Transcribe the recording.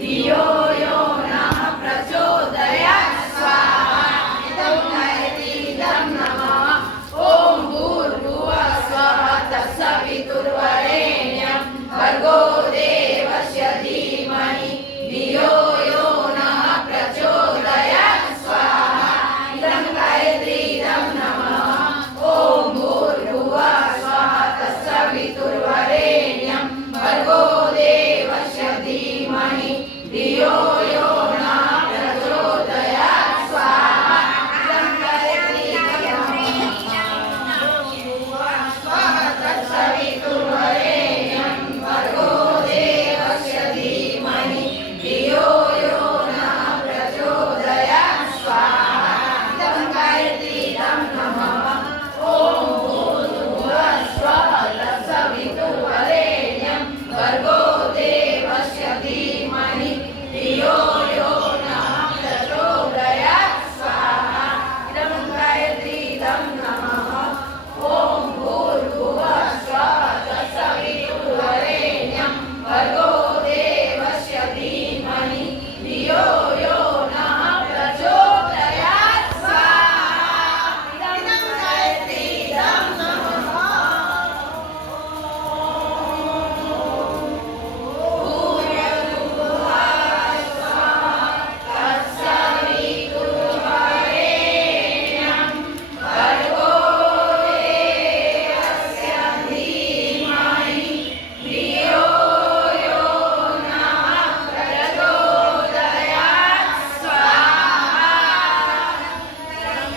धियो यो नः प्रचोदयात् स्वाहा इदं इदं नमः ॐ भूर्भुवः स्वः तत्सवितुर्वरेण्यं भर्गो देवस्य धीमहि धियो यो नः प्रचोदयात् स्वाहा इदं इदं नमः ॐ भूर्भुवः स्वः तत्सवितुर्वरेण्यं भर्गो देवस्य धीमहि धियो